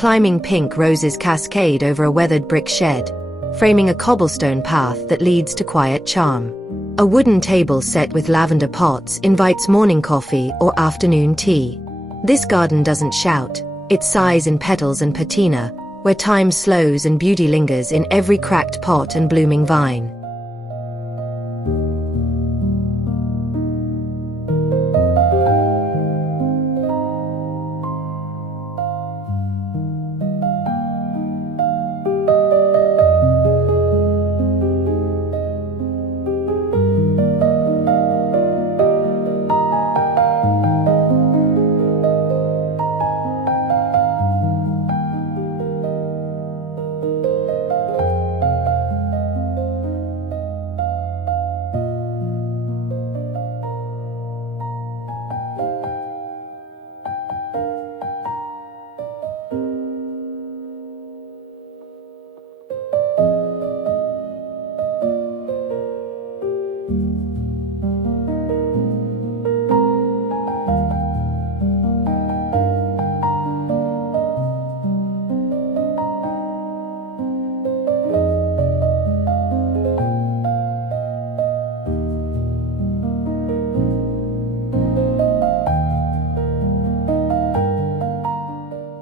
climbing pink roses cascade over a weathered brick shed, framing a cobblestone path that leads to quiet charm. A wooden table set with lavender pots invites morning coffee or afternoon tea. This garden doesn't shout, it sighs in petals and patina, where time slows and beauty lingers in every cracked pot and blooming vine.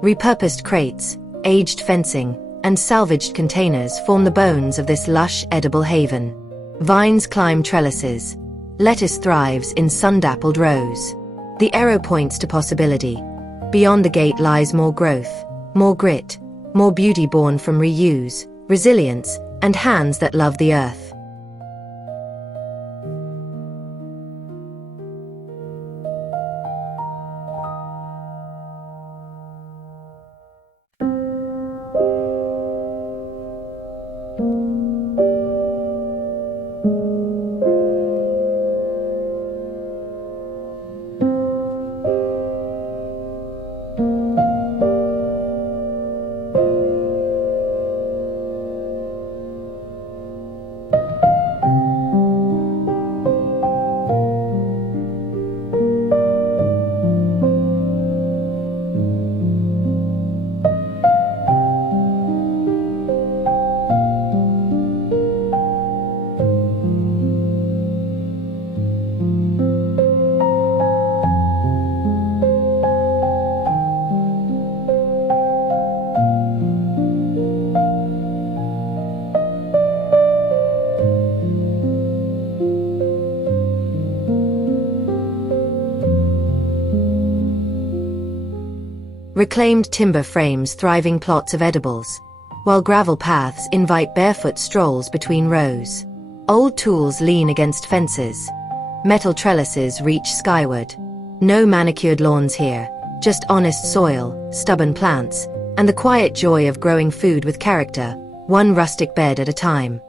Repurposed crates, aged fencing, and salvaged containers form the bones of this lush, edible haven. Vines climb trellises. Lettuce thrives in sun-dappled rows. The arrow points to possibility. Beyond the gate lies more growth, more grit, more beauty born from reuse, resilience, and hands that love the earth. Reclaimed timber frames thriving plots of edibles, while gravel paths invite barefoot strolls between rows. Old tools lean against fences. Metal trellises reach skyward. No manicured lawns here, just honest soil, stubborn plants, and the quiet joy of growing food with character, one rustic bed at a time.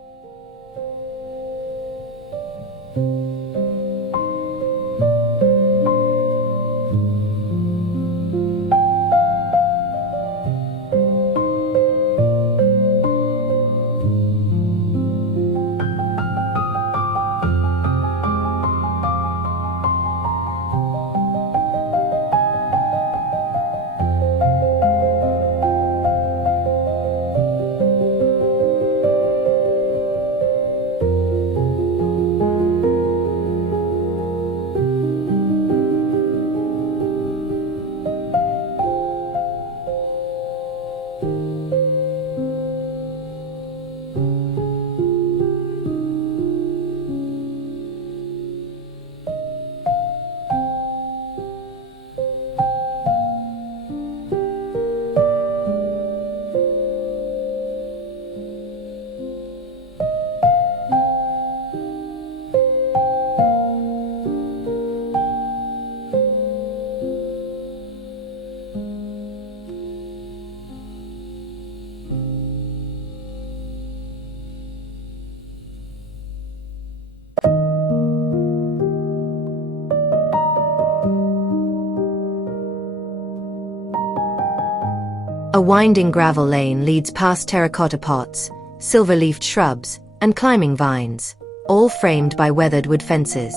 A winding gravel lane leads past terracotta pots, silver-leafed shrubs, and climbing vines, all framed by weathered wood fences.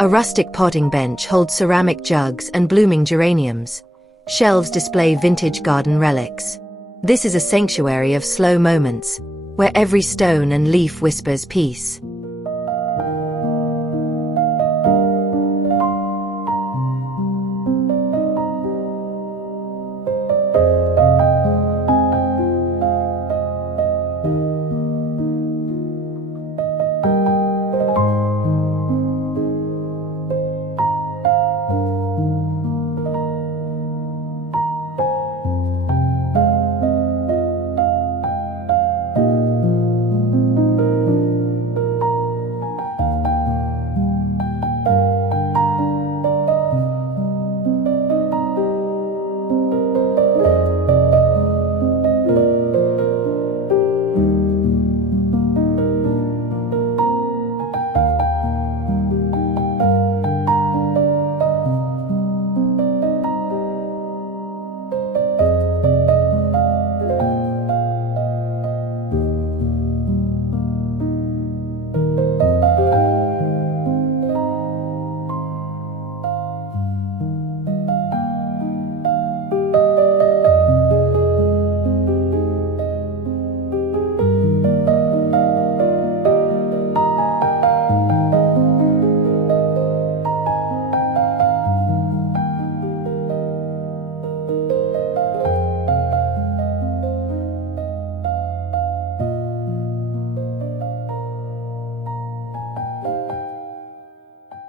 A rustic potting bench holds ceramic jugs and blooming geraniums. Shelves display vintage garden relics. This is a sanctuary of slow moments, where every stone and leaf whispers peace.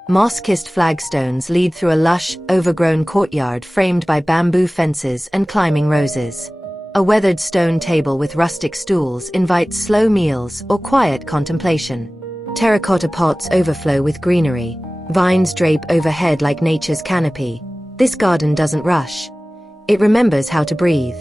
Moss-kissed flagstones lead through a lush, overgrown courtyard framed by bamboo fences and climbing roses. A weathered stone table with rustic stools invites slow meals or quiet contemplation. Terracotta pots overflow with greenery. Vines drape overhead like nature's canopy. This garden doesn't rush. It remembers how to breathe.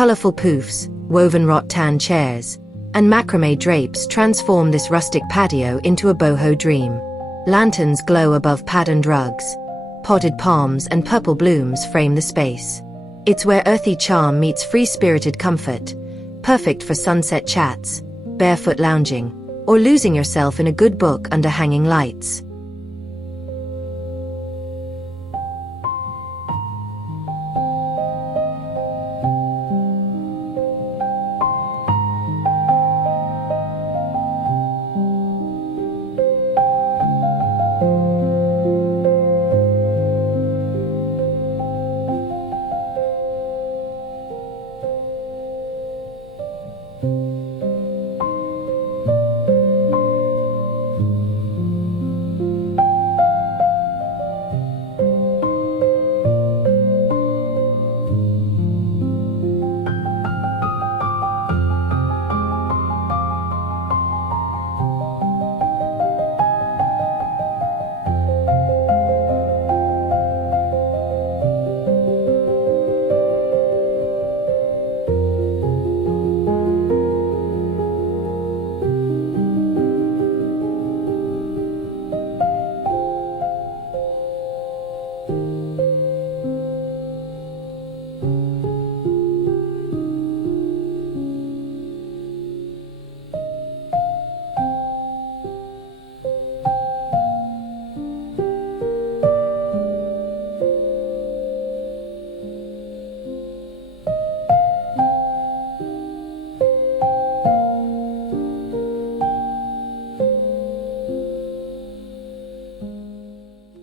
Colorful poufs, woven rattan chairs, and macrame drapes transform this rustic patio into a boho dream. Lanterns glow above patterned rugs. Potted palms and purple blooms frame the space. It's where earthy charm meets free-spirited comfort, perfect for sunset chats, barefoot lounging, or losing yourself in a good book under hanging lights.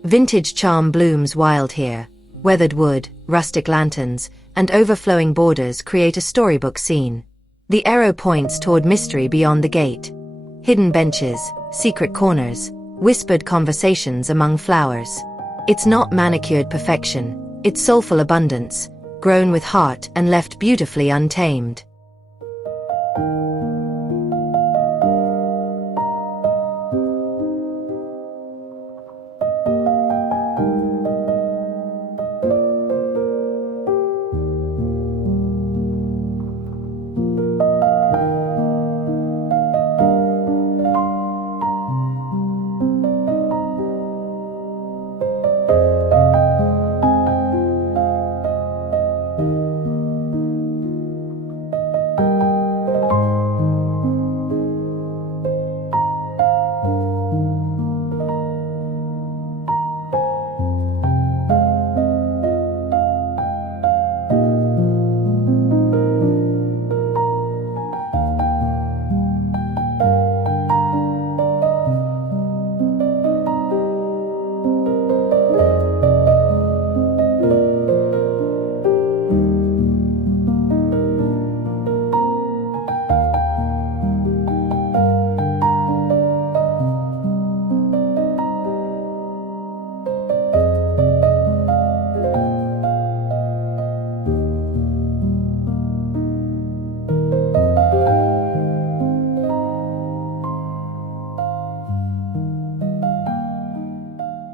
Vintage charm blooms wild here. Weathered wood, rustic lanterns, and overflowing borders create a storybook scene. The arrow points toward mystery beyond the gate. Hidden benches, secret corners, whispered conversations among flowers. It's not manicured perfection, it's soulful abundance, grown with heart and left beautifully untamed.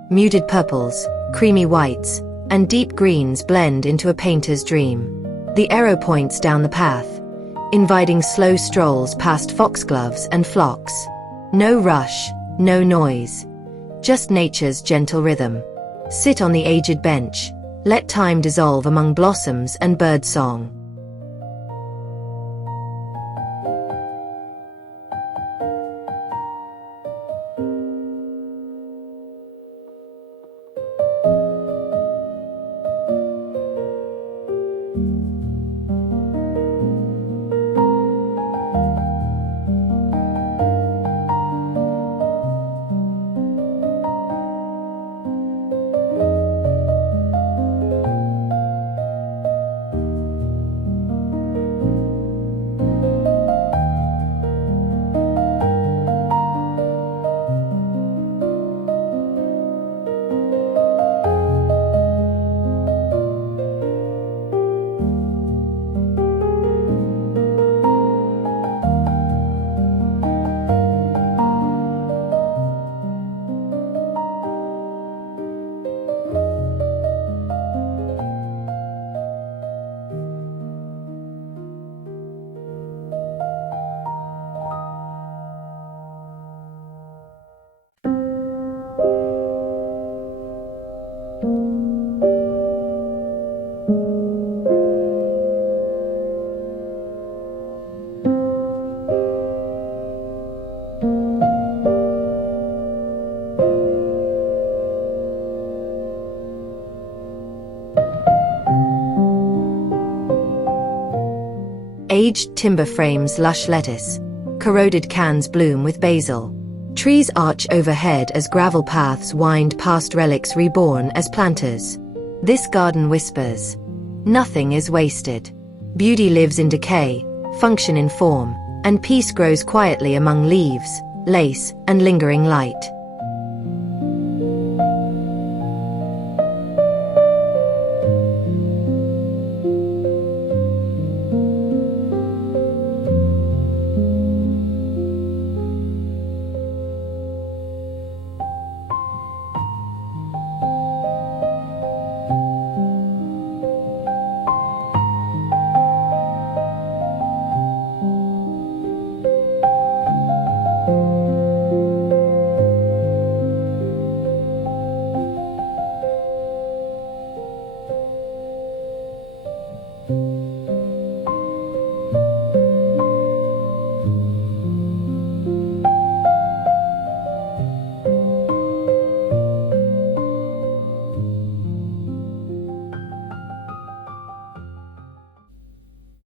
Muted purples, creamy whites, and deep greens blend into a painter's dream. The arrow points down the path, inviting slow strolls past foxgloves and phlox. No rush, no noise, just nature's gentle rhythm. Sit on the aged bench, let time dissolve among blossoms and bird song. Aged timber frames lush lettuce. Corroded cans bloom with basil. Trees arch overhead as gravel paths wind past relics reborn as planters. This garden whispers, nothing is wasted. Beauty lives in decay, function in form, and peace grows quietly among leaves, lace, and lingering light.